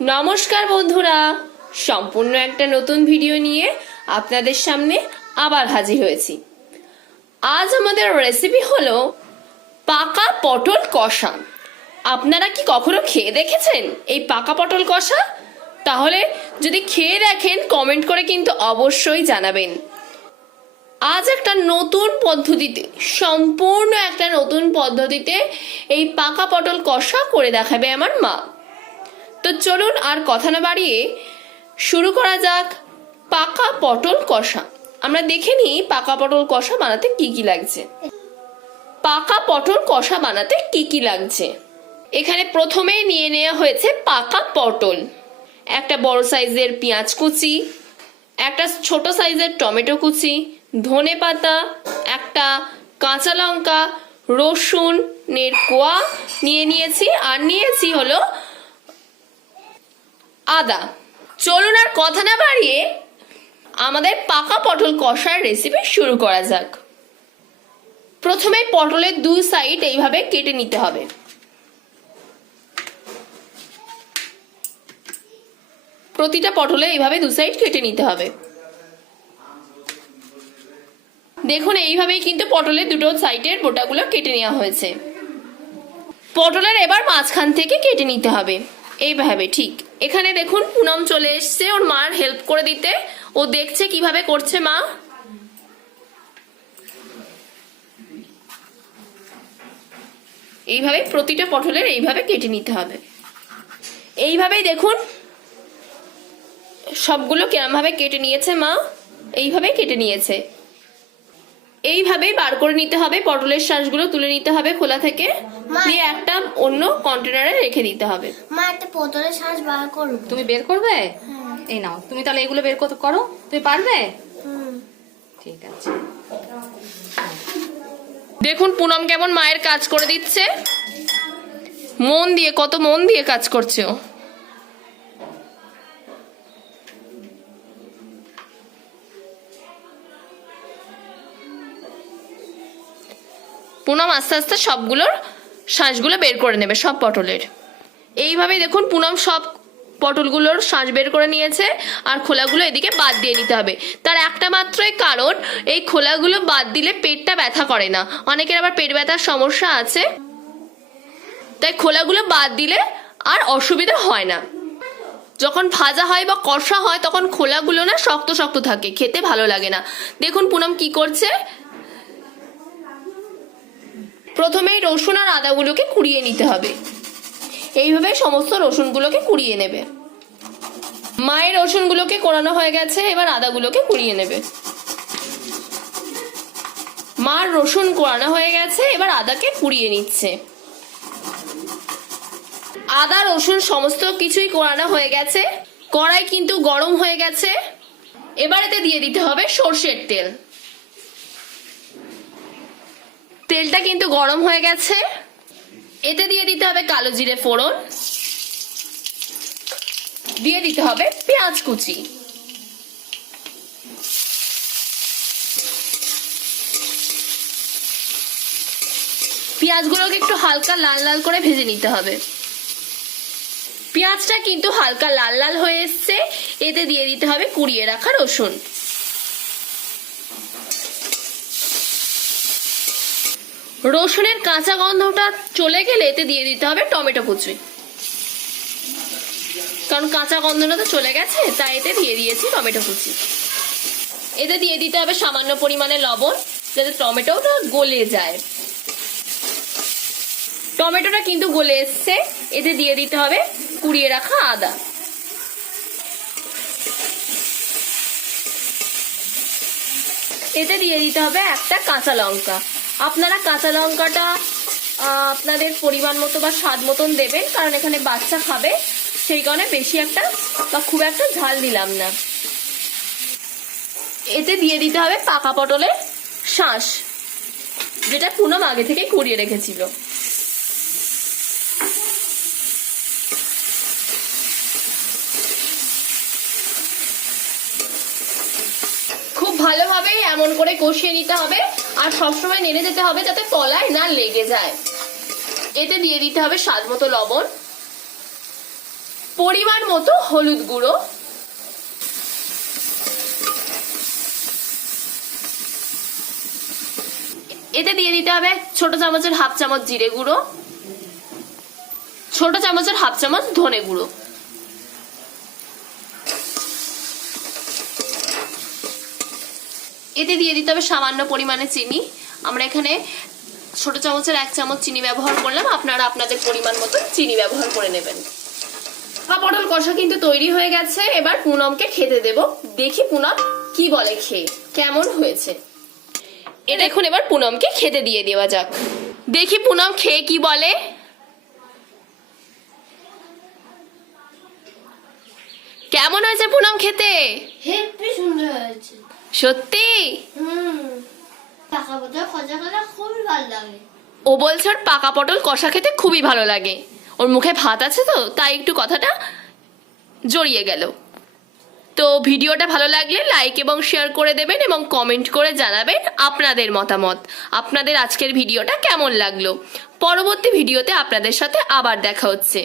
নমস্কার বন্ধুরা। সম্পূর্ণ একটা নতুন ভিডিও নিয়ে আপনাদের সামনে আবার হাজির হয়েছি। আজ আমাদের রেসিপি হলো পাকা পটল কষা। আপনারা কি কখনো খেয়ে দেখেছেন এই পাকা পটল কষা? তাহলে যদি খেয়ে দেখেন কমেন্ট করে কিন্তু অবশ্যই জানাবেন। আজ একটা নতুন পদ্ধতিতে, সম্পূর্ণ একটা নতুন পদ্ধতিতে এই পাকা পটল কষা করে দেখাবে আমার মা। তো চলুন আর কথা না বাড়িয়ে শুরু করা যাক পাকা পটল কষা। আমরা দেখে নিই পাকা পটল কষা বানাতে কি কি লাগছে। পাকা পটল কষা বানাতে কি কি লাগছে। এখানে প্রথমেই নিয়ে নেওয়া হয়েছে পাকা পটল। একটা বড় সাইজের পেঁয়াজ কুচি, একটা ছোট সাইজের টমেটো কুচি, ধনে পাতা, একটা কাঁচা লঙ্কা, রসুন নের কোয়া নিয়ে নিয়েছি, আর নিয়েছি হলো আদা। চলুন আর কথা না বাড়িয়ে আমাদের পাকা পটল কষার রেসিপি শুরু করা যাক। প্রথমে পটলের দুই সাইড এইভাবে কেটে নিতে হবে। প্রতিটা পটলে এইভাবে দু সাইড কেটে নিতে হবে। দেখুন, এইভাবেই কিন্তু পটলের দুটো সাইডের বোটাগুলো কেটে নেওয়া হয়েছে। পটলের এবার মাঝখান থেকে কেটে নিতে হবে। এইভাবে, ঠিক। এখানে দেখুন পুনম চলে এসছে ওর মার হেল্প করে দিতে। ও দেখছে কীভাবে করছে মা। এইভাবে প্রতিটা পটলের এইভাবে কেটে নিতে হবে। এইভাবেই দেখুন সবগুলো কেরমভাবে কেটে নিয়েছে মা। এইভাবে কেটে নিয়েছে। এইভাবেই বার করে নিতে হবে পটলের শ্বাসগুলো তুলে নিতে হবে খোলা থেকে। দিয়ে একটা অন্য কন্টেনারে রেখে দিতে হবে। মা একটা পটলের শ্বাস বার তুমি বের করবে? এই নাও তুমি তাহলে এগুলো বের করতে করো। তুমি পারবে? ঠিক আছে। দেখুন পুনম কেমন মায়ের কাজ করে দিচ্ছে। মন দিয়ে কত মন দিয়ে কাজ করছে ও। পুনম আস্তে আস্তে সবগুলোর শ্বাসগুলো বের করে নেবে, সব পটলের। এইভাবেই দেখুন পুনম সব পটলগুলোর শ্বাস বের করে নিয়েছে আর খোলাগুলো এদিকে বাদ দিয়ে নিতে হবে। তার একটা মাত্রই কারণ, এই খোলাগুলো বাদ দিলে পেটটা ব্যথা করে না। অনেকের আবার পেট ব্যথার সমস্যা আছে। তাই খোলাগুলো বাদ দিলে আর অসুবিধা হয় না। যখন ভাজা হয় বা কষা হয়, তখন খোলাগুলো না শক্ত শক্ত থাকে, খেতে ভালো লাগে না। দেখুন পুনম কি করছে প্রথমেই রসুন আর আদাগুলোকে কুড়িয়ে নিতে হবে। এইভাবে সমস্ত রসুনগুলোকে কুড়িয়ে নেবে। মায়ের রসুনগুলোকে কোরানো হয়ে গেছে, এবার আদাগুলোকে কুড়িয়ে নেবে। মার রসুন কোরানো হয়ে গেছে, এবার আদাকে কুড়িয়ে নিচ্ছে। আদা, রসুন সমস্ত কিছুই কোরানো হয়ে গেছে। কড়াই কিন্তু গরম হয়ে গেছে। এবার এতে দিয়ে দিতে হবে সর্ষের তেল। তেলটা কিন্তু গরম হয়ে গেছে। এতে দিয়ে দিতে হবে কালো জিরে ফোড়ন। দিয়ে দিতে হবে পেঁয়াজ কুচি। পেঁয়াজগুলোকে একটু হালকা লাল লাল করে ভেজে নিতে হবে। পেঁয়াজটা কিন্তু হালকা লাল লাল হয়ে এসছে। এতে দিয়ে দিতে হবে কুড়িয়ে রাখা রসুন। রসুনের কাঁচা গন্ধটা চলে গেলে এতে দিয়ে দিতে হবে টমেটো কুচি। কারণ কাঁচা গন্ধটা তো চলে গেছে, তাই এতে দিয়ে দিয়েছি টমেটো কুচি। এতে দিয়ে দিতে হবে সামান্য পরিমাণে লবণ, যাতে টমেটোটা গলে যায়। টমেটোটা কিন্তু গলে এসছে, এতে দিয়ে দিতে হবে কুড়িয়ে রাখা আদা। এতে দিয়ে দিতে হবে একটা কাঁচা লঙ্কা। আপনারা কাঁচা লঙ্কাটা আপনাদের পরিমাণ মতো বা স্বাদ মতন দেবেন, কারণ এখানে বাচ্চা খাবে, সেই কারণে বেশি একটা বা খুব একটা ঝাল দিলাম না। এতে দিয়ে দিতে হবে পাকা পটলের শাঁস, যেটা পুনম আগে থেকে কুড়িয়ে রেখেছিল। খুব ভালোভাবে এমন করে কষিয়ে নিতে হবে। আর সবসময় নেড়ে যেতে হবে যাতে তলায় না লেগে যায়। এতে দিয়ে দিতে হবে স্বাদ মতো লবণ, পরিমাণ মতো হলুদ গুঁড়ো, এতে দিয়ে দিতে হবে ছোট চামচের হাফ চামচ জিরে গুঁড়ো, ছোট চামচের হাফ চামচ ধনে গুঁড়ো। এতে দিয়ে দিতে হবে সামান্য পরিমাণে চিনি। আমরা এখানে ছোট চামচের এক চামচ চিনি ব্যবহার করলাম। আপনারা আপনাদের পরিমাণ মতো চিনি ব্যবহার করে নেবেন। পা পটল কষা কিন্তু তৈরি হয়ে গেছে। এবার পুনমকে খেতে দেব। দেখি পুনম কি বলে খেয়ে। কেমন হয়েছে? এটা এখন এবার পুনমকে খেতে দিয়ে দেওয়া যাক। দেখি পুনম খেয়ে কি বলে। কেমন হয়েছে পুনম খেতে? সুন্দর হয়েছে। সত্যি? ও বলছে ওর পাকা পটল কষা খেতে খুবই ভালো লাগে। ওর মুখে ভাত আছে তো তাই একটু কথাটা জড়িয়ে গেল। তো ভিডিওটা ভালো লাগলে লাইক এবং শেয়ার করে দেবেন এবং কমেন্ট করে জানাবেন আপনাদের মতামত। আপনাদের আজকের ভিডিওটা কেমন লাগল? পরবর্তী ভিডিওতে আপনাদের সাথে আবার দেখা হচ্ছে।